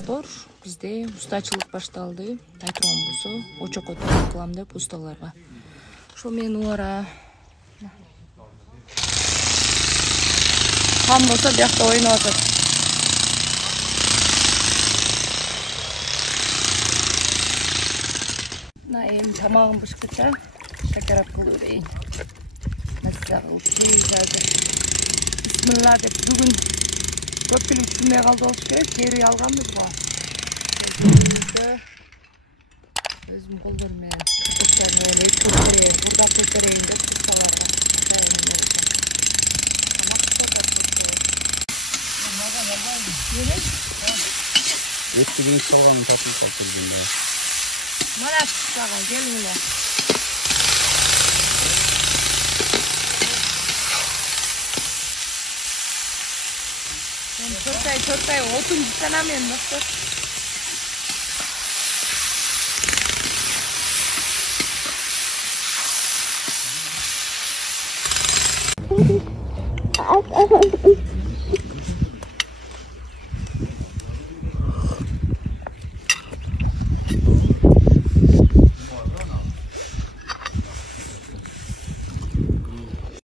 достор, бизде устачылык башталды. Айтырган болсо, очокко таап кылам деп усталарга. Ошо менен улара кам болсо биякта ойноп атат. Мына эми тамагым бышкыча шакарап кылып берейин. Маза кылып жейжазы. Бисмилла деп бүгүн көпчүлүк түшүнбөй калды болуш керек. Тери алганбыз го. Өзүм колдорум менен көтерейин, бурдак көтерейин деп турсаларга. Etти gün salганын татып жүргөндө. Mana tutsagan gelingler. Çortay otun tutanamıyorum nasıl?